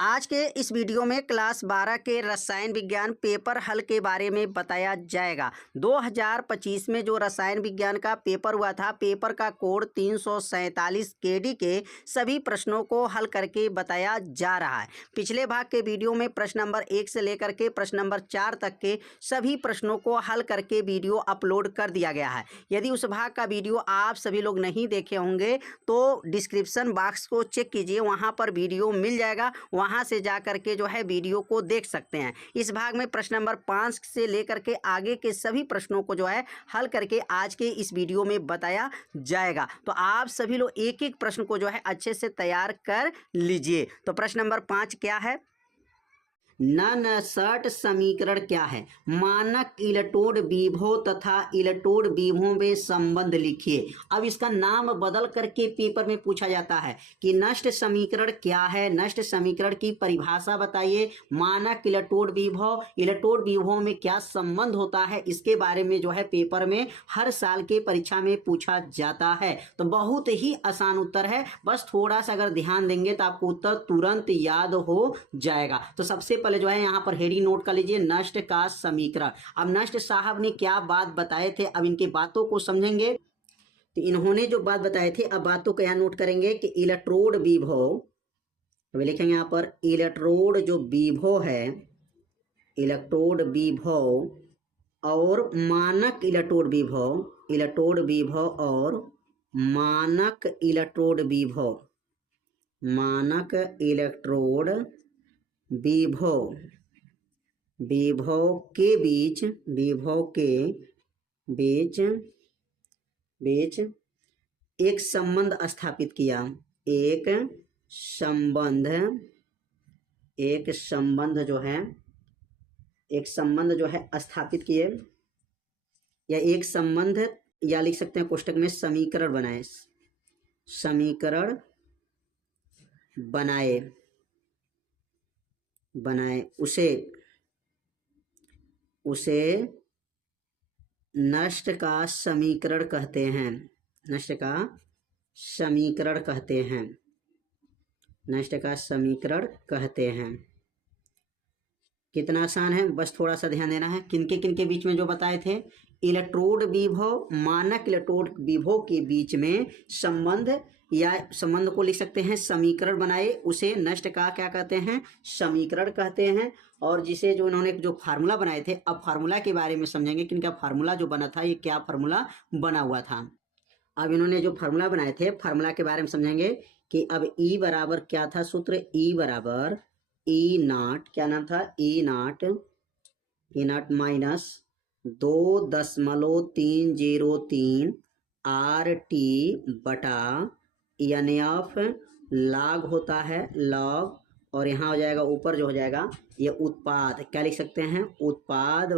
आज के इस वीडियो में क्लास 12 के रसायन विज्ञान पेपर हल के बारे में बताया जाएगा। 2025 में जो रसायन विज्ञान का पेपर हुआ था, पेपर का कोड 347 केडी के सभी प्रश्नों को हल करके बताया जा रहा है। पिछले भाग के वीडियो में प्रश्न नंबर 1 से लेकर के प्रश्न नंबर 4 तक के सभी प्रश्नों को हल करके वीडियो अपलोड कर दिया गया है। यदि उस भाग का वीडियो आप सभी लोग नहीं देखे होंगे तो डिस्क्रिप्शन बॉक्स को चेक कीजिए, वहाँ पर वीडियो मिल जाएगा, वहां से जा करके जो है वीडियो को देख सकते हैं। इस भाग में प्रश्न नंबर 5 से लेकर के आगे के सभी प्रश्नों को जो है हल करके आज के इस वीडियो में बताया जाएगा। तो आप सभी लोग एक एक प्रश्न को जो है अच्छे से तैयार कर लीजिए। तो प्रश्न नंबर 5 क्या है? ननसठ समीकरण क्या है? मानक इलेक्ट्रोड विभव तथा इलेक्ट्रोड विभव में संबंध लिखिए। अब इसका नाम बदल करके पेपर में पूछा जाता है कि नष्ट समीकरण क्या है, नष्ट समीकरण की परिभाषा बताइए, मानक इलेक्ट्रोड विभव में क्या संबंध होता है, इसके बारे में जो है पेपर में हर साल के परीक्षा में पूछा जाता है। तो बहुत ही आसान उत्तर है, बस थोड़ा सा अगर ध्यान देंगे तो आपको उत्तर तुरंत याद हो जाएगा। तो सबसे पहले जो है यहाँ पर हेडिंग नोट कर लीजिए, नष्ट का समीकरण। अब नष्ट साहब ने क्या बात बताए थे, अब इनकी बातों को समझेंगे। तो इन्होंने जो बात बताए थे, अब बातों को यहाँ नोट करेंगे कि इलेक्ट्रोड विभव, तो लिखेंगे यहाँ पर इलेक्ट्रोड जो विभव है, इलेक्ट्रोड विभव और मानक इलेक्ट्रोड विभव और मानक इलेक्ट्रोड विभव के बीच एक संबंध स्थापित किया। एक संबंध जो है स्थापित किए, या एक संबंध, या लिख सकते हैं कोष्टक में समीकरण बनाए, उसे नष्ट का समीकरण कहते हैं। कितना आसान है, बस थोड़ा सा ध्यान देना है। किनके बीच में जो बताए थे, इलेक्ट्रोड विभव मानक इलेक्ट्रोड विभव के बीच में संबंध, या संबंध को लिख सकते हैं समीकरण बनाए, उसे नष्ट का क्या कहते हैं, समीकरण कहते हैं। और जिसे जो इन्होंने जो फार्मूला बनाए थे, अब फार्मूला के बारे में समझेंगे कि इनका फार्मूला जो बना था, ये क्या फार्मूला बना हुआ था। अब इन्होंने जो फार्मूला बनाए थे, फार्मूला के बारे में समझेंगे कि अब E बराबर क्या था सूत्र, E बराबर E नॉट, क्या नाम था, E नॉट माइनस 2.303 RT बटा NF लॉग होता है, लॉग, और यहाँ हो जाएगा ऊपर जो हो जाएगा ये उत्पाद, क्या लिख सकते हैं, उत्पाद,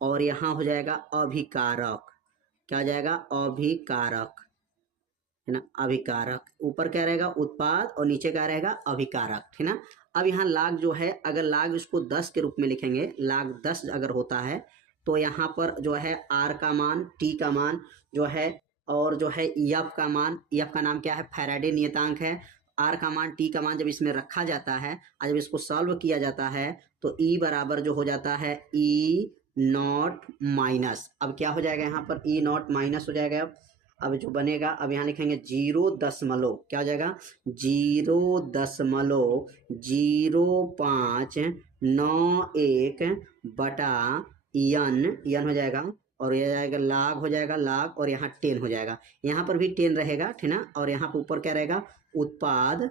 और यहाँ हो जाएगा अभिकारक, क्या हो जाएगा, अभिकारक, है ना, अभिकारक। ऊपर क्या रहेगा, उत्पाद, और नीचे क्या रहेगा, अभिकारक, है ना। अब यहाँ लाग जो है, अगर लाग इसको 10 के रूप में लिखेंगे, लाग 10 अगर होता है तो यहाँ पर जो है R का मान, T का मान जो है, और जो है F का मान, F का नाम क्या है, फैराडे नियतांक है। R का मान, T का मान जब इसमें रखा जाता है और जब इसको सॉल्व किया जाता है तो E बराबर जो हो जाता है E नॉट माइनस, अब क्या हो जाएगा यहाँ पर, E नॉट माइनस हो जाएगा। अब जो बनेगा, अब यहाँ लिखेंगे 0, क्या हो जाएगा, 0.0591 बटा यन हो जाएगा, और यह जाएगा लाग हो जाएगा, लाग, और यहाँ 10 हो जाएगा, यहाँ पर भी 10 रहेगा, ठीक ना। और यहाँ पर ऊपर क्या रहेगा, उत्पाद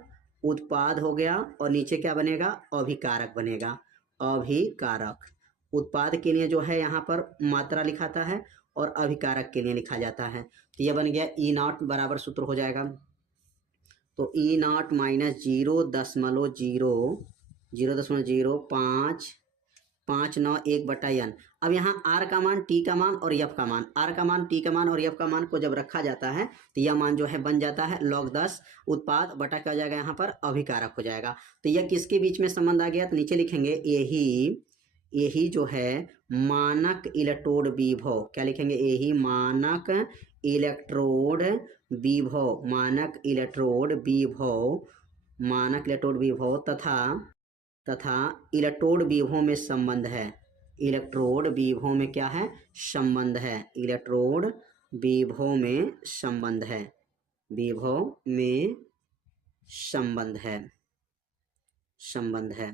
हो गया, और नीचे क्या बनेगा, अभिकारक बनेगा, अभिकारक। उत्पाद के लिए जो है यहाँ पर मात्रा लिखाता है और अभिकारक के लिए लिखा जाता है। तो यह बन गया E नॉट बराबर सूत्र हो जाएगा, तो E नॉट माइनस 0.0591 बटा n। अब यहाँ R का मान, T का मान और F का मान, R का मान, T का मान और F का मान को जब रखा जाता है तो यह मान जो है बन जाता है log 10 उत्पाद बटा क्या हो जाएगा, यहाँ पर अभिकारक हो जाएगा। तो यह किसके बीच में संबंध आ गया, तो नीचे लिखेंगे यही जो है मानक इलेक्ट्रोड विभव, क्या लिखेंगे, यही मानक इलेक्ट्रोड विभव मानक इलेक्ट्रोड विभव तथा इलेक्ट्रोड विभव में संबंध है। इलेक्ट्रोड विभव में क्या है? संबंध है। इलेक्ट्रोड विभव में संबंध है। विभव में संबंध है।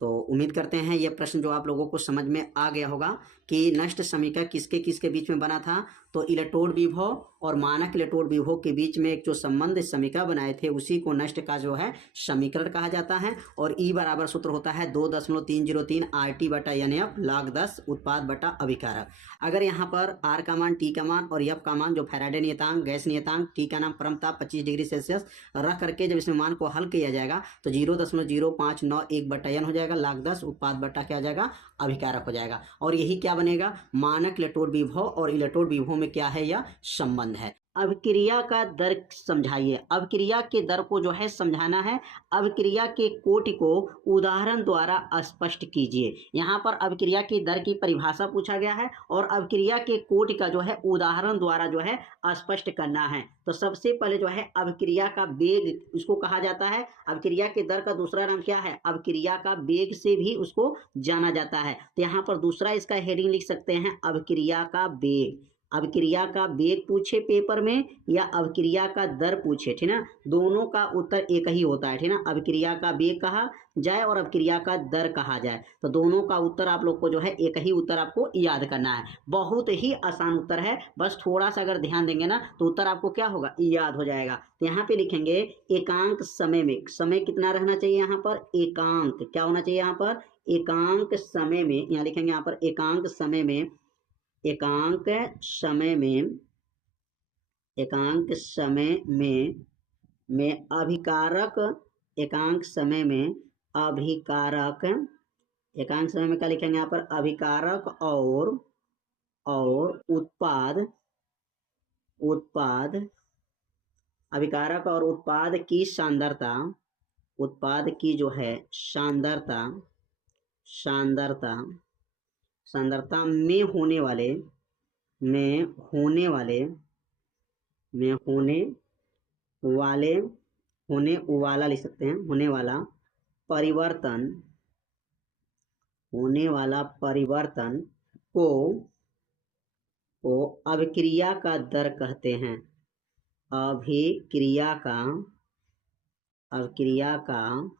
तो उम्मीद करते हैं ये प्रश्न जो आप लोगों को समझ में आ गया होगा कि नष्ट समीकरण किसके किसके बीच में बना था। तो इलेक्ट्रोड विभव और मानक इलेक्ट्रोड विभव के बीच में एक जो संबंध समीकरण बनाए थे उसी को नष्ट का जो है समीकरण कहा जाता है। और ई बराबर सूत्र होता है 2.303 RT बटा NF log 10 उत्पाद बटा अभिकारक। अगर यहाँ पर R का मान, T का मान और F का मान जो फैराडे नियतांक, गैस नियतांक, T का नाम परम ताप 25 डिग्री सेल्सियस रख करके जब इसमें मान को हल किया जाएगा तो 0.0591 बटा n हो जाएगा log 10 उत्पाद बटा क्या आ जाएगा? अभिकारक हो जाएगा। और यही क्या बनेगा? मानक इलेक्ट्रोड विभव और इलेक्ट्रोड विभव में क्या है? यह संबंध है। अभिक्रिया का दर समझाइए। अभिक्रिया के दर को जो है समझाना है। अभिक्रिया के कोटि को उदाहरण द्वारा स्पष्ट कीजिए। यहाँ पर अभिक्रिया की दर की परिभाषा पूछा गया है और अभिक्रिया के कोटि का जो है उदाहरण द्वारा जो है स्पष्ट करना है। तो सबसे पहले जो है अभिक्रिया का वेग उसको कहा जाता है। अभिक्रिया के दर का दूसरा नाम क्या है? अभिक्रिया का वेग से भी उसको जाना जाता है। तो यहाँ पर दूसरा इसका हेडिंग लिख सकते हैं अभिक्रिया का वेग। अभिक्रिया का वेग पूछे पेपर में या अभिक्रिया का दर पूछे, ठीक ना, दोनों का उत्तर एक ही होता है, ठीक ना। अभिक्रिया का वेग कहा जाए और अभिक्रिया का दर कहा जाए तो दोनों का उत्तर आप लोग को जो है एक ही उत्तर आपको याद करना है। बहुत ही आसान उत्तर है, बस थोड़ा सा अगर ध्यान देंगे ना तो उत्तर आपको क्या होगा? याद हो जाएगा। तो यहाँ पे लिखेंगे एकांक समय में। समय कितना रहना चाहिए? यहाँ पर एकांक क्या होना चाहिए? यहाँ पर एकांक समय में, यहाँ लिखेंगे यहाँ पर एकांक समय में, एकांक समय में अभिकारक, एकांक समय में अभिकारक, एकांक समय में क्या लिखेंगे यहाँ पर? अभिकारक और उत्पाद अभिकारक और उत्पाद की सांद्रता, उत्पाद की जो है सांद्रता में होने वाला लिख सकते हैं, होने वाला परिवर्तन को अभिक्रिया का दर कहते हैं। अभिक्रिया का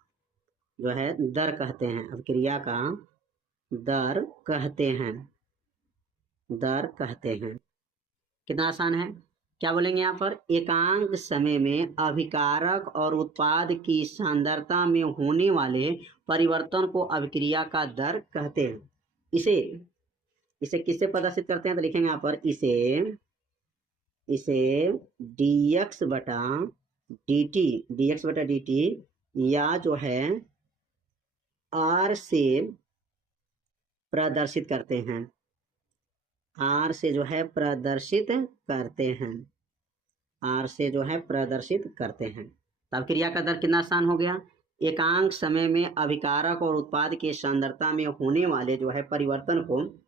जो है दर कहते हैं। अभिक्रिया का दर कहते हैं। कितना आसान है। क्या बोलेंगे यहाँ पर? एकांक समय में अभिकारक और उत्पाद की सांद्रता में होने वाले परिवर्तन को अभिक्रिया का दर कहते हैं। इसे किससे प्रदर्शित करते हैं? तो लिखेंगे यहाँ पर इसे dx बटा dt या जो है r से प्रदर्शित करते हैं। R से जो है प्रदर्शित करते हैं। तो अभिक्रिया का दर कितना आसान हो गया? एकांक समय में अभिकारक और उत्पाद के सांद्रता में होने वाले जो है परिवर्तन को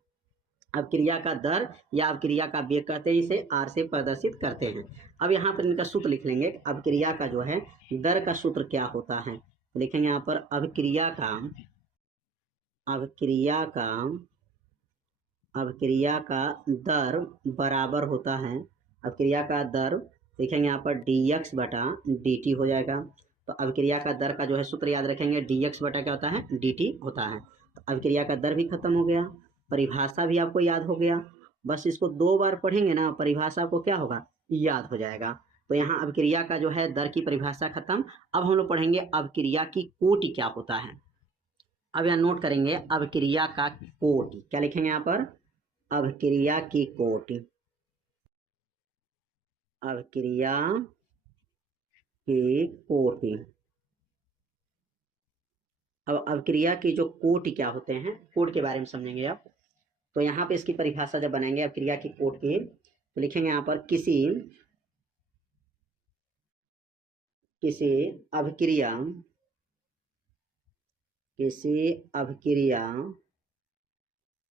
अभिक्रिया का दर या अभिक्रिया का वेग कहते हैं। इसे R से प्रदर्शित करते हैं। अब यहाँ पर इनका सूत्र लिख लेंगे। अभिक्रिया का जो है दर का सूत्र क्या होता है? लिखेंगे यहाँ पर अभिक्रिया का दर बराबर होता है। अभिक्रिया का दर लिखेंगे यहाँ पर dx बटा dt हो जाएगा। तो अभिक्रिया का दर का जो है सूत्र याद रखेंगे, dx बटा क्या होता है? dt होता है। तो अभिक्रिया का दर भी खत्म हो गया, परिभाषा भी आपको याद हो गया। बस इसको 2 बार पढ़ेंगे ना, परिभाषा को क्या होगा? याद हो जाएगा। तो यहाँ अभिक्रिया का जो है दर की परिभाषा खत्म। अब हम लोग पढ़ेंगे अभिक्रिया की कोटि क्या होता है। अब यहाँ नोट करेंगे अभिक्रिया का कोटि। क्या लिखेंगे यहाँ पर? अभिक्रिया की कोटि। अभिक्रिया की कोटि। अब अभिक्रिया की जो कोटि क्या होते हैं, कोटि के बारे में समझेंगे आप। तो यहाँ पे इसकी परिभाषा जब बनाएंगे अभिक्रिया की कोटि की, तो लिखेंगे यहाँ पर किसी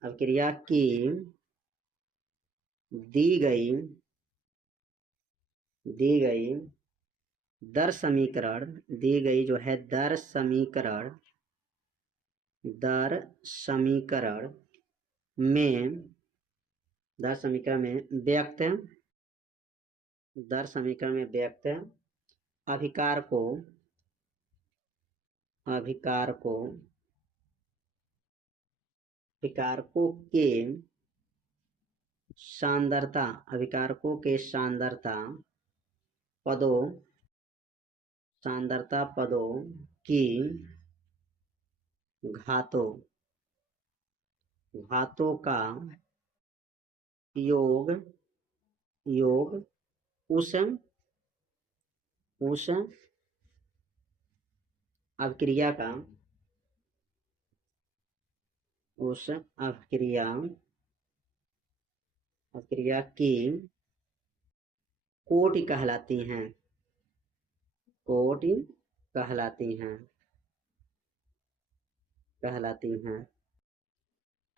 अभिक्रिया की दी गई दर समीकरण दी गई जो है दर समीकरण में दर समीकरण में व्यक्त अभिकार अभिकारकों के सांद्रता पदों की घातों का योग उस अभिक्रिया की कोटि कहलाती हैं।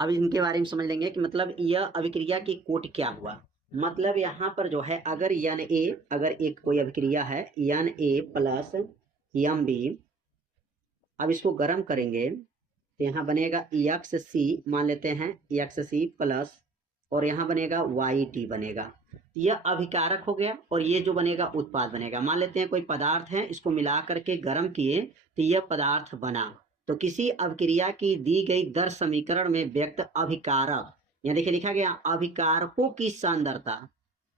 अब इनके बारे में समझ लेंगे कि मतलब यह अभिक्रिया की कोटि क्या हुआ। मतलब यहाँ पर जो है अगर एक कोई अभिक्रिया है Na प्लस Mb, अब इसको गर्म करेंगे तो यहाँ बनेगा Xc, मान लेते हैं Xc प्लस, और यहाँ बनेगा Yt बनेगा। यह अभिकारक हो गया और ये जो बनेगा उत्पाद बनेगा। मान लेते हैं कोई पदार्थ है, इसको मिला करके गर्म किए तो यह पदार्थ बना। तो किसी अभिक्रिया की दी गई दर समीकरण में व्यक्त अभिकारक, यहाँ देखिए लिखा गया अभिकारकों की सांद्रता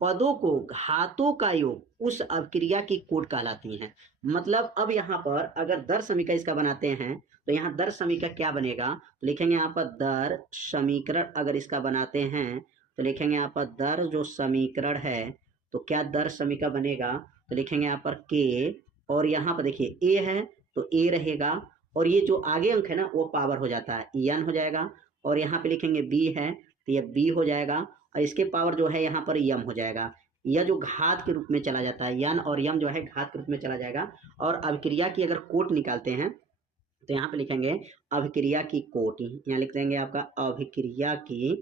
पदों को घातों का योग उस अभिक्रिया की कोट कहलाती है। मतलब अब यहाँ पर अगर दर समीकरण इसका बनाते हैं तो यहाँ दर समीकरण क्या बनेगा, तो लिखेंगे यहाँ पर दर समीकरण अगर इसका बनाते हैं तो लिखेंगे यहाँ पर दर जो समीकरण है तो क्या दर समीकरण बनेगा, तो लिखेंगे यहाँ पर k, और यहाँ पर देखिए a है तो a रहेगा, और ये जो आगे अंक है ना वो पावर हो जाता है n हो जाएगा, और यहाँ पे लिखेंगे b है तो ये b हो जाएगा, और इसके पावर जो है यहाँ पर m हो जाएगा। यह जो घात के रूप में चला जाता है, n और m जो है घात के रूप में चला जाएगा। और अभिक्रिया की अगर कोट निकालते हैं तो यहाँ पे लिखेंगे अभिक्रिया की कोटि, यहाँ लिख देंगे आपका अभिक्रिया की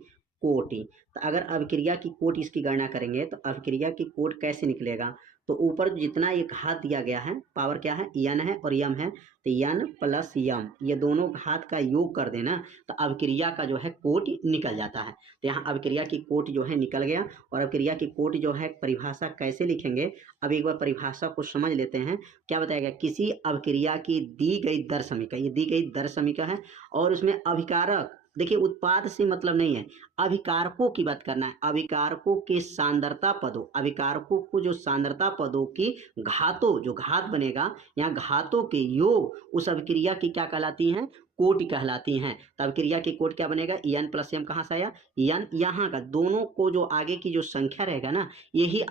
कोटि। तो अगर अभिक्रिया की कोटि इसकी गणना करेंगे तो अभिक्रिया की कोट कैसे निकलेगा, तो ऊपर जितना ये घात दिया गया है, पावर क्या है n है और m है, तो n प्लस m ये दोनों घात का योग कर देना तो अभिक्रिया का जो है कोट निकल जाता है। तो यहाँ अभिक्रिया की कोट जो है निकल गया। और अभिक्रिया की कोट जो है परिभाषा कैसे लिखेंगे, अब एक बार परिभाषा को समझ लेते हैं। क्या बताया गया, किसी अभिक्रिया की दी गई दर समीकरण, ये दी गई दर समीकरण है और उसमें अभिकारक, देखिए उत्पाद से मतलब नहीं है, अभिकारकों की बात करना है। अभिकारकों के सांद्रता पदों, अभिकारकों को जो सांद्रता पदों की घातों, जो घात बनेगा यहाँ घातों के योग उस अभिक्रिया की क्या कहलाती हैं, कोटि कहलाती हैं। तो अभिक्रिया की कोट क्या बनेगा, n प्लस m कहाँ से आया, n यहाँ का दोनों को जो आगे की जो संख्या रहेगा ना यही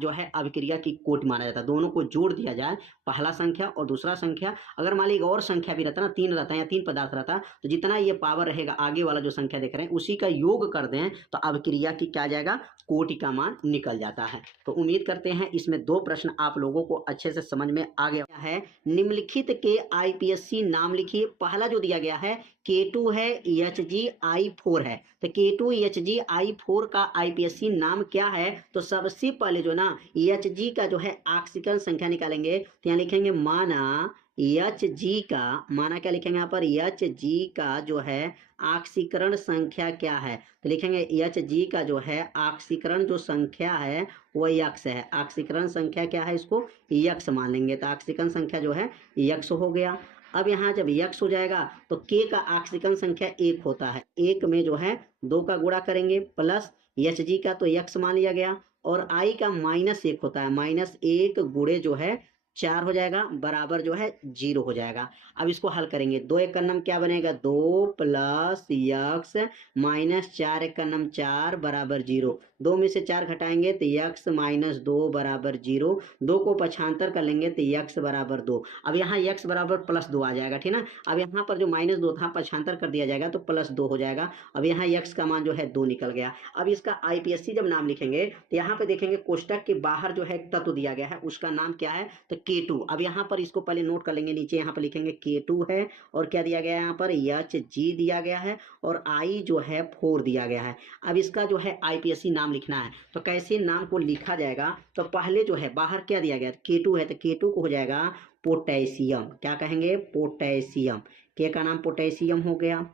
जो है अभिक्रिया की कोट माना जाता है। दोनों को जोड़ दिया जाए, पहला संख्या और दूसरा संख्या, अगर मान लीजिए और संख्या भी रहता ना, 3 रहता है या 3 पदार्थ रहता, तो जितना ये पावर रहेगा आगे वाला जो संख्या देख रहे हैं उसी का योग कर दें तो अभिक्रिया की क्या जाएगा, कोटि का मान निकल जाता है। तो उम्मीद करते हैं इसमें 2 प्रश्न आप लोगों को अच्छे से समझ में आ गया है। निम्नलिखित के आईपीएससी नाम लिखिए। पहला जो दिया गया है K2 है, HgI4 है, तो K2 HgI4 का आईपीएससी नाम क्या है, तो सबसे पहले जो ना Hg का जो है ऑक्सीकरण संख्या निकालेंगे। तो यहाँ लिखेंगे माना Hg का, माना क्या लिखेंगे यहाँ पर, Hg का जो है ऑक्सीकरण संख्या क्या है, तो लिखेंगे Hg का जो है ऑक्सीकरण जो संख्या है वो x है। ऑक्सीकरण संख्या क्या है, इसको x मान लेंगे, तो ऑक्सीकरण संख्या जो है x हो गया। अब यहाँ जब x हो जाएगा तो k का ऑक्सीकरण संख्या 1 होता है, 1 में जो है 2 का गुणा करेंगे प्लस Hg का तो x मान लिया गया, और I का -1 होता है, -1 गुणे जो है 4 हो जाएगा, बराबर जो है 0 हो जाएगा। अब इसको हल करेंगे, 2 एक का नम क्या बनेगा, 2 प्लस x माइनस 4 एक का नम 4 बराबर 0, 2 में से 4 घटाएंगे तो x माइनस 2 बराबर 0, 2 को पक्षांतर कर लेंगे तो x बराबर 2। अब यहाँ x बराबर +2 आ जाएगा, ठीक ना। अब यहाँ पर जो -2 था पक्षांतर कर दिया जाएगा तो +2 हो जाएगा। अब यहाँ x का मान जो है 2 निकल गया। अब इसका आईपीएससी जब नाम लिखेंगे तो यहाँ पे देखेंगे कोष्टक के बाहर जो है एक तत्व दिया गया है उसका नाम क्या है, तो K2। अब यहाँ पर इसको पहले नोट कर लेंगे, नीचे यहाँ पर लिखेंगे K2 है और क्या दिया गया है यहाँ पर Hg दिया गया है और I जो है 4 दिया गया है। अब इसका जो है IPSC नाम लिखना है, तो कैसे नाम को लिखा जाएगा, तो पहले जो है बाहर क्या दिया गया K2 है, तो K2 को हो जाएगा पोटेशियम, क्या कहेंगे पोटेशियम, K का नाम पोटेशियम हो गया।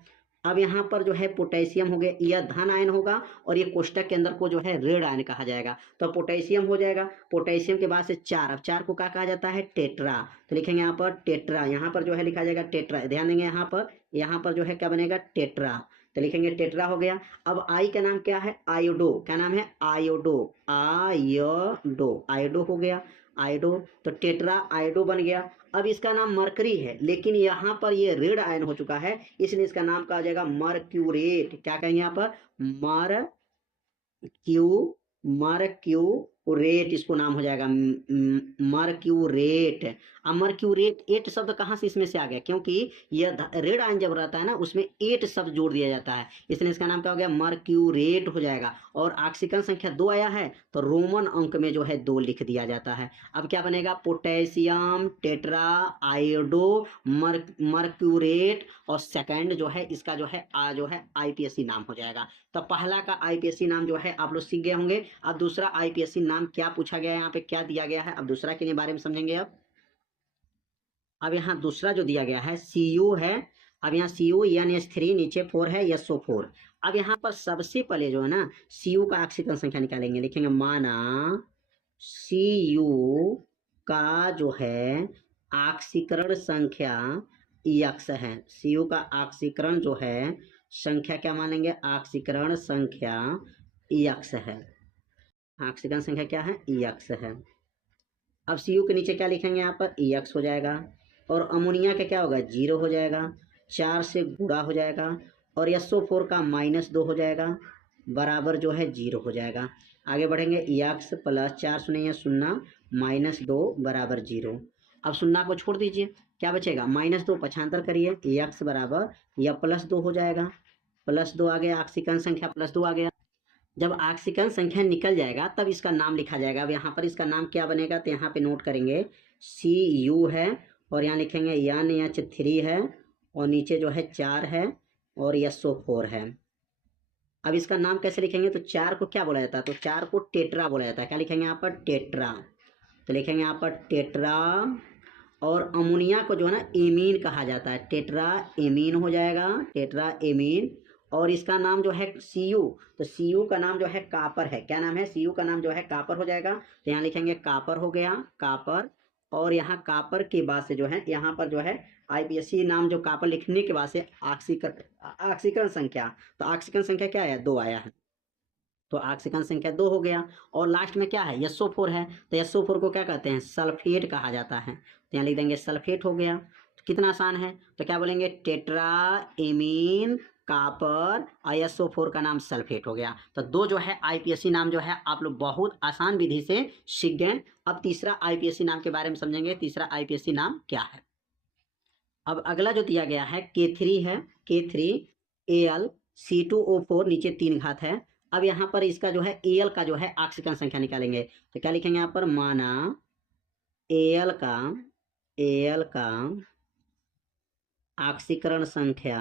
अब यहाँ पर जो है पोटेशियम हो गया, यह धन आयन होगा और ये कोष्टक के अंदर को जो है ऋण आयन कहा जाएगा, तो पोटेशियम हो जाएगा। पोटेशियम के बाद से 4, अब 4 को क्या कहा जाता है टेट्रा, तो लिखेंगे यहाँ पर टेट्रा, यहाँ पर जो है लिखा जाएगा टेट्रा, ध्यान देंगे यहाँ पर जो है क्या बनेगा टेट्रा, तो लिखेंगे टेट्रा हो गया। अब आई का नाम क्या है आयोडो, क्या नाम है आयोडो, आयोडो हो गया आयोडो, तो टेट्रा आयोडो बन गया। अब इसका नाम मरकरी है, लेकिन यहाँ पर ये ऋण आयन हो चुका है, इसलिए इसका नाम कहा जाएगा मर्क्यूरेट, क्या कहेंगे यहाँ पर मर्क्यूरेट, इसको नाम हो जाएगा मर्क्यूरेट। अब मर्क्यूरेट एट शब्द कहाँ से इसमें से आ गया, क्योंकि यह ऋण आयन जब रहता है ना उसमें एट शब्द जोड़ दिया जाता है, इसलिए इसका नाम क्या हो गया मर्क्यूरेट हो जाएगा। और ऑक्सीकरण संख्या 2 आया है तो रोमन अंक में जो है 2 लिख दिया जाता है। अब क्या बनेगा पोटेशियम टेट्रा आयोडो मर्क्यूरेट और सेकंड जो है इसका जो है IPSC नाम हो जाएगा। तो पहला का IPSC नाम जो है आप लोग सीख गए होंगे। अब दूसरा IPSC नाम क्या पूछा गया है, यहाँ पे क्या दिया गया है, अब दूसरा के बारे में समझेंगे। अब यहाँ दूसरा जो दिया गया है Cu है, अब यहाँ Cu NH3 नीचे 4 है SO4। अब यहाँ पर सबसे पहले जो है ना Cu का ऑक्सीकरण संख्या निकालेंगे, लिखेंगे माना Cu का जो है ऑक्सीकरण संख्या X है, Cu का ऑक्सीकरण जो है संख्या क्या मानेंगे ऑक्सीकरण संख्या X है, ऑक्सीकरण संख्या क्या है X है। अब Cu के नीचे क्या लिखेंगे यहाँ पर X हो जाएगा और अमोनिया का क्या होगा 0 हो जाएगा, 4 से गुणा हो जाएगा और SO4 का -2 हो जाएगा बराबर जो है 0 हो जाएगा। आगे बढ़ेंगे X प्लस 4 शून्य 0 -2 बराबर 0। अब शून्य को छोड़ दीजिए, क्या बचेगा -2 पक्षांतर करिए, X बराबर या +2 हो जाएगा, +2 आ गया, ऑक्सीकरण संख्या +2 आ गया। जब ऑक्सीकरण संख्या निकल जाएगा तब इसका नाम लिखा जाएगा। अब यहाँ पर इसका नाम क्या बनेगा, तो यहाँ पे नोट करेंगे Cu है और यहाँ लिखेंगे NH3 है और नीचे जो है 4 है और SO4 है। अब इसका नाम कैसे लिखेंगे, तो 4 को क्या बोला जाता है, तो 4 को टेट्रा बोला जाता है, क्या लिखेंगे यहाँ पर टेट्रा, तो लिखेंगे यहाँ पर टेट्रा। और अमोनिया को जो है ना एमीन कहा जाता है, टेट्रा एमीन हो जाएगा, टेट्रा एमीन। और इसका नाम जो है Cu, तो Cu का नाम जो है कापर है, क्या नाम है Cu का नाम जो है कापर हो जाएगा, तो यहाँ लिखेंगे कापर हो गया कापर। और यहाँ कापर के बाद से जो है यहाँ पर जो है IPSC नाम जो कापर लिखने के बाद से ऑक्सीकरण संख्या, तो ऑक्सीकरण संख्या क्या आया 2 आया है, तो ऑक्सीकरण संख्या 2 हो गया। और लास्ट में क्या है SO4 है, तो SO4 को क्या कहते हैं सल्फेट कहा जाता है, तो यहाँ लिख देंगे सल्फेट हो गया। तो कितना आसान है, तो क्या बोलेंगे टेट्रा एमीन कापर SO4 का नाम सल्फेट हो गया। तो 2 जो है IPSC नाम जो है आप लोग बहुत आसान विधि से सीख गए। अब तीसरा IPSC नाम के बारे में समझेंगे, तीसरा IPSC नाम क्या है। अब अगला जो दिया गया है K3 है, K3Al C2O4 नीचे 3 घात है। अब यहाँ पर इसका जो है Al का जो है ऑक्सीकरण संख्या निकालेंगे, तो क्या लिखेंगे यहाँ पर माना Al का ऑक्सीकरण संख्या,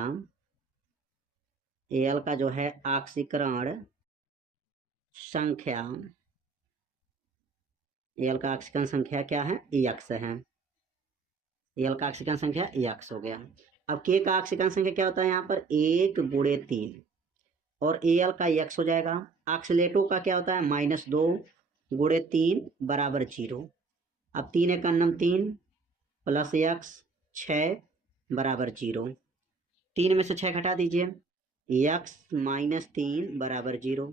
Al का जो है ऑक्सीकरण संख्या, Al का ऑक्सीकरण संख्या क्या है X है, Al का ऑक्सीकरण संख्या X हो गया। अब K का ऑक्सीकरण संख्या क्या होता है यहाँ पर 1 × 3 और Al का X हो जाएगा। ऑक्सीलेटो का क्या होता है -2 × 3 बराबर 0। अब 3 × 3 प्लस X 6 बराबर 0, 3 में से 6 घटा दीजिए, X -3 बराबर 0।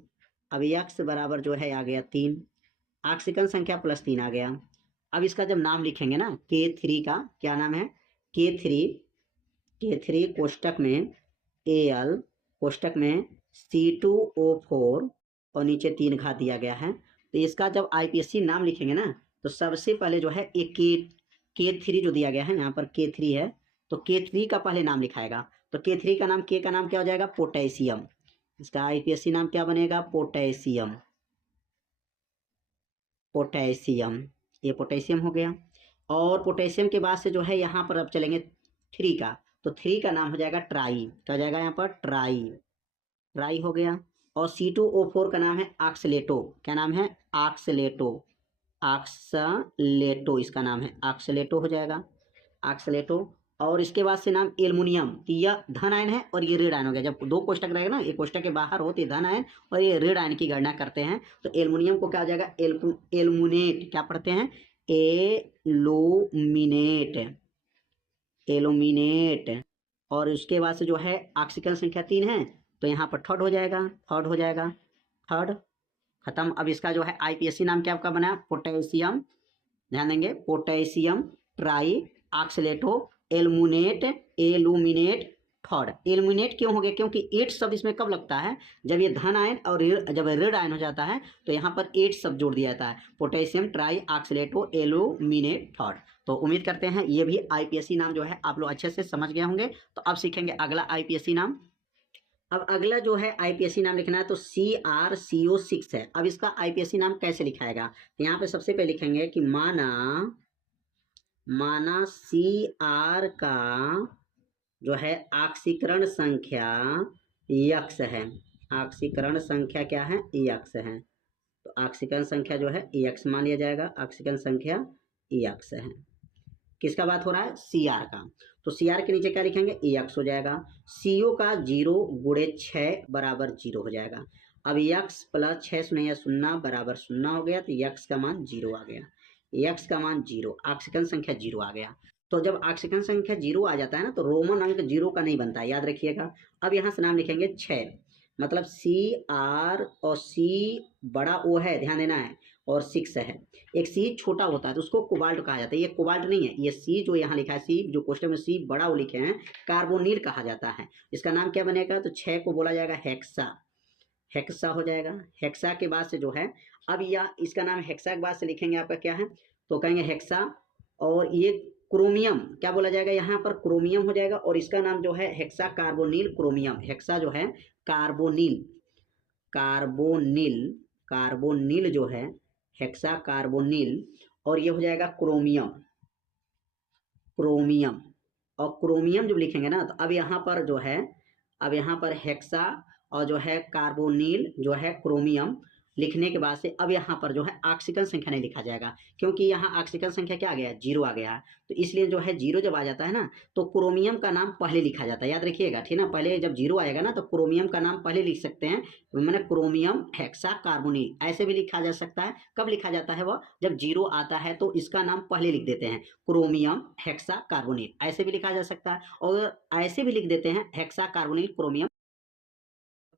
अब X बराबर जो है आ गया 3, ऑक्सीकरण संख्या +3 आ गया। अब इसका जब नाम लिखेंगे ना K3 का क्या नाम है K3 कोष्टक में Al कोष्टक में C2O4 और नीचे 3 घात दिया गया है। तो इसका जब IPSC नाम लिखेंगे ना तो सबसे पहले जो है एक K3 जो दिया गया है यहाँ पर K3 है, तो K3 का पहले नाम लिखाएगा। तो K3 का नाम K का नाम क्या हो जाएगा पोटेशियम, इसका IPSC नाम क्या बनेगा पोटेशियम, ये पोटेशियम हो गया। और पोटेशियम के बाद से जो है यहाँ पर अब चलेंगे 3 का, तो 3 का नाम हो जाएगा ट्राई, क्या हो जाएगा यहाँ पर ट्राई, ट्राई हो गया। और C2O4 का नाम है ऑक्सलेटो, क्या नाम है ऑक्सलेटो, ऑक्सलेटो इसका नाम है ऑक्सलेटो हो जाएगा, ऑक्सलेटो। और इसके बाद से नाम एल्युमिनियम, तो यह धन आयन है और ये ऋण आयन हो गया। जब 2 कोष्टक रहेगा ना, एक कोष्टक के बाहर हो तो ये धन आयन और ये ऋण आयन की गणना करते हैं, तो एल्युमिनियम को क्या हो जाएगा एल्युमिनेट, क्या पढ़ते हैं एलुमिनेट, एलुमिनेट। और उसके बाद से जो है ऑक्सीकरण संख्या 3 है, तो यहाँ पर थर्ड हो जाएगा, थर्ड हो जाएगा, थर्ड खत्म। अब इसका जो है आईपीएससी नाम क्या आपका बना, पोटेशियम, ध्यान देंगे potassium try ऑक्सलेटो aluminate, aluminate third. Aluminate क्यों हो गया, क्योंकि 8 शब्द इसमें कब लगता है, जब ये धन आयन और जब ऋण आयन हो जाता है तो यहाँ पर 8 शब्द जोड़ दिया जाता है, पोटेशियम ट्राई ऑक्सलेटो एल्युमिनेट थर्ड। तो उम्मीद करते हैं ये भी आईपीएससी नाम जो है आप लोग अच्छे से समझ गए होंगे। तो अब सीखेंगे अगला आईपीएससी नाम। अब अगला जो है आईपीएससी नाम लिखना है, तो CrCO6 है। अब इसका आईपीएससी नाम कैसे लिखाएगा, तो यहाँ पे सबसे पहले लिखेंगे कि माना Cr का जो है ऑक्सीकरण संख्या यक्स है, ऑक्सीकरण संख्या क्या है यक्स है, तो ऑक्सीकरण संख्या जो है यक्स मान लिया जाएगा, ऑक्सीकरण संख्या यक्स है। किसका बात हो रहा है, Cr का, तो Cr के नीचे क्या लिखेंगे यक्स हो जाएगा। CO का 0 गुणे 6 बराबर 0 हो जाएगा। अब यक्स प्लस 6 शून्य 0 बराबर 0 हो गया, तो यक्स का मान 0 आ गया, यक्स का मान 0, ऑक्सीकरण संख्या 0 आ गया। तो जब ऑक्सीकरण संख्या 0 आ जाता है ना, तो रोमन अंक 0 का नहीं बनता है, याद रखिएगा। अब यहाँ से नाम लिखेंगे 6, मतलब Cr और C बड़ा O है, ध्यान देना है, और 6 है। एक C छोटा होता है तो उसको कोबाल्ट कहा जाता है, ये कोबाल्ट नहीं है, ये C जो यहाँ लिखा है, C जो क्वेश्चन में C बड़ा O लिखे हैं, कार्बोनिल कहा जाता है। इसका नाम क्या बनेगा, तो 6 को बोला जाएगा हेक्सा, हेक्सा हो जाएगा। हेक्सा के बाद से जो है, अब यह इसका नाम हेक्सा के बाद से लिखेंगे आपका क्या है, तो कहेंगे हेक्सा। और ये क्रोमियम क्या बोला जाएगा, यहाँ पर क्रोमियम हो जाएगा, और इसका नाम जो है हेक्सा कार्बोनिल क्रोमियम, हेक्सा जो है कार्बोनिल, कार्बोनिल, कार्बोनिल जो है हेक्सा कार्बोनिल, और ये हो जाएगा क्रोमियम, क्रोमियम। और क्रोमियम जब लिखेंगे ना, तो अब यहाँ पर जो है, अब यहाँ पर हेक्सा और जो है कार्बोनिल जो है क्रोमियम लिखने के बाद से अब यहाँ पर जो है ऑक्सीकरण संख्या नहीं लिखा जाएगा, क्योंकि यहाँ ऑक्सीकरण संख्या क्या आ गया 0 आ गया, तो इसलिए जो है 0 जब आ जाता है ना, तो क्रोमियम का नाम पहले लिखा जाता है, याद रखिएगा, ठीक है ना। पहले जब 0 आएगा ना, तो क्रोमियम का नाम पहले लिख सकते हैं, मैंने क्रोमियम हेक्सा कार्बोनिल ऐसे भी लिखा जा सकता है। कब लिखा जाता है वह, जब 0 आता है तो इसका नाम पहले लिख देते हैं, क्रोमियम हेक्सा कार्बोनिल ऐसे भी लिखा जा सकता है, और ऐसे भी लिख देते हैं हेक्सा कार्बोनिल क्रोमियम।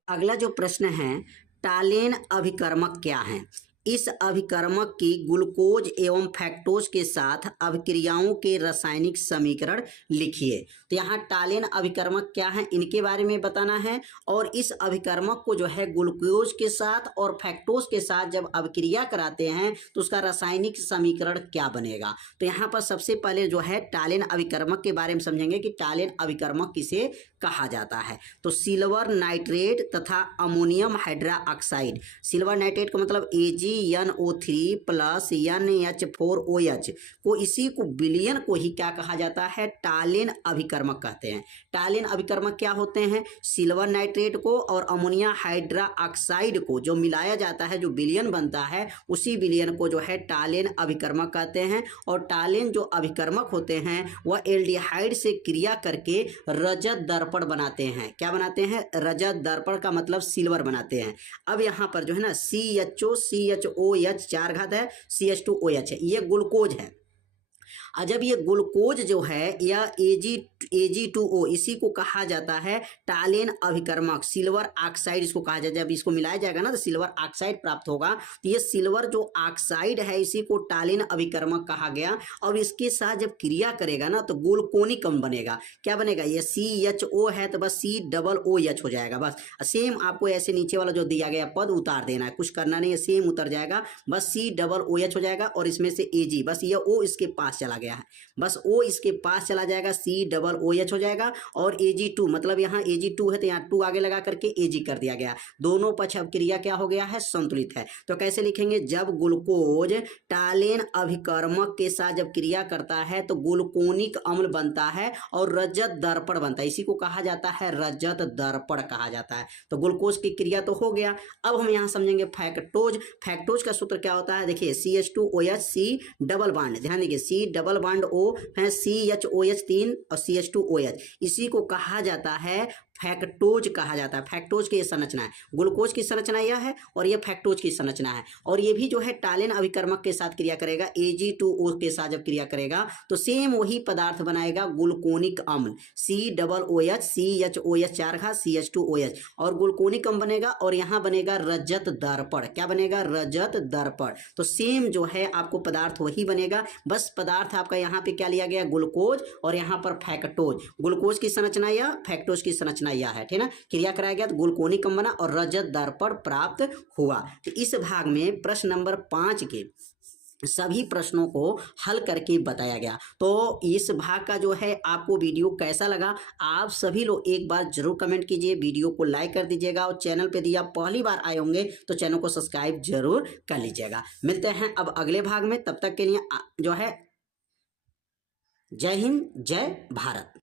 अगला जो प्रश्न है, टालेन अभिकर्मक क्या है। इस अभिकर्मक की ग्लूकोज एवं फैक्टोज के साथ अभिक्रियाओं के रासायनिक समीकरण लिखिए। तो यहाँ टालेन अभिकर्मक क्या है इनके बारे में बताना है, और इस अभिकर्मक को जो है ग्लूकोज के साथ और फैक्टोज के साथ जब अभिक्रिया कराते हैं तो उसका रासायनिक समीकरण क्या बनेगा। तो यहाँ पर सबसे पहले जो है टालेन अभिकर्मक के बारे में समझेंगे कि टालेन अभिकर्मक किसे कहा जाता है। तो सिल्वर नाइट्रेट तथा अमोनियम हाइड्रोक्साइड, सिल्वर नाइट्रेट का मतलब AgNO3 प्लस NH4OH को, इसी को विलयन को ही क्या कहा जाता है, टालेन अभिकर्मक कहते हैं। टालेन अभिकर्मक क्या होते हैं, सिल्वर नाइट्रेट को और अमोनिया हाइड्रोक्साइड को जो मिलाया जाता है, जो विलयन बनता है, उसी विलयन को जो है टालेन अभिकर्मक कहते हैं। और टालेन जो अभिकर्मक होते हैं वह एल्डिहाइड से क्रिया करके रजत दर्पण बनाते हैं। क्या बनाते हैं, रजत दर्पण का मतलब सिल्वर बनाते हैं। अब यहाँ पर जो है ना CHOCHOH 4 घात है, CH2OH है, ये ग्लूकोज है। जब ये ग्लूकोज जो है या Ag2O इसी को कहा जाता है टालेन अभिकर्मक, सिल्वर ऑक्साइड इसको कहा जाता है। जब इसको मिलाया जाएगा ना तो सिल्वर ऑक्साइड प्राप्त होगा, तो ये सिल्वर जो ऑक्साइड है इसी को टालेन अभिकर्मक कहा गया। और इसके साथ जब क्रिया करेगा ना तो ग्लूकोनिक अम्ल बनेगा। क्या बनेगा, ये CHO है तो बस COOH हो जाएगा। बस सेम आपको ऐसे नीचे वाला जो दिया गया पद उतार देना है, कुछ करना नहीं है, सेम उतर जाएगा, बस COOH हो जाएगा। और इसमें से Ag बस ये O इसके पास चला गया है, बस O इसके पास चला जाएगा, COOH हो जाएगा, और Ag2 मतलब यहाँ Ag2 है तो यहाँ 2 आगे लगा करके Ag कर दिया गया। दोनों पक्ष अभिक्रिया क्या हो गया है, संतुलित है। तो कैसे लिखेंगे, जब ग्लूकोज टालेन अभिकर्मक के साथ जब क्रिया करता है तो ग्लूकोनिक अम्ल बनता है और रजत दर्पण बनता है, इसी को कहा जाता है रजत दर्पण कहा जाता है। तो ग्लूकोज की क्रिया तो हो गया। अब हम यहाँ समझेंगे फैक्टोज। फैक्टोज का सूत्र क्या होता है, देखिए CH2OH, C डबल बॉन्ड, ध्यान दीजिए C डबल बॉन्ड O है, CHOH 3 और CH2OH, इसी को कहा जाता है फैक्टोज कहा जाता है। फैक्टोज की संरचना है, ग्लूकोज की संरचना यह है और यह फैक्टोज की संरचना है, और ये भी जो है टालेन अभिकर्मक के साथ क्रिया करेगा, Ag2O के साथ जब क्रिया करेगा तो सेम वही पदार्थ बनाएगा ग्लूकोनिक अम्ल, COOH CHOH 4 घात CH2OH, और ग्लूकोनिक अम्ल बनेगा और यहाँ बनेगा रजत दर्पण। क्या बनेगा, रजत दर्पण। तो सेम जो है आपको पदार्थ वही बनेगा, बस पदार्थ आपका यहाँ पे क्या लिया गया, ग्लूकोज, और यहाँ पर फैक्टोज। ग्लूकोज की संरचना या फैक्टोज की संरचना यह है, ठीक है ना। क्रिया कराया गया तो ग्लूकोनिक अम्ल बना और रजत दर्पण प्राप्त हुआ। तो इस भाग में प्रश्न नंबर 5 के सभी प्रश्नों को हल करके बताया गया। तो इस भाग का जो है आपको वीडियो कैसा लगा, आप सभी लोग एक बार जरूर कमेंट कीजिए, वीडियो को लाइक कर दीजिएगा, और चैनल पे यदि आप पहली बार आए होंगे तो चैनल को सब्सक्राइब जरूर कर लीजिएगा। मिलते हैं अब अगले भाग में, तब तक के लिए जो है जय हिंद, जय भारत।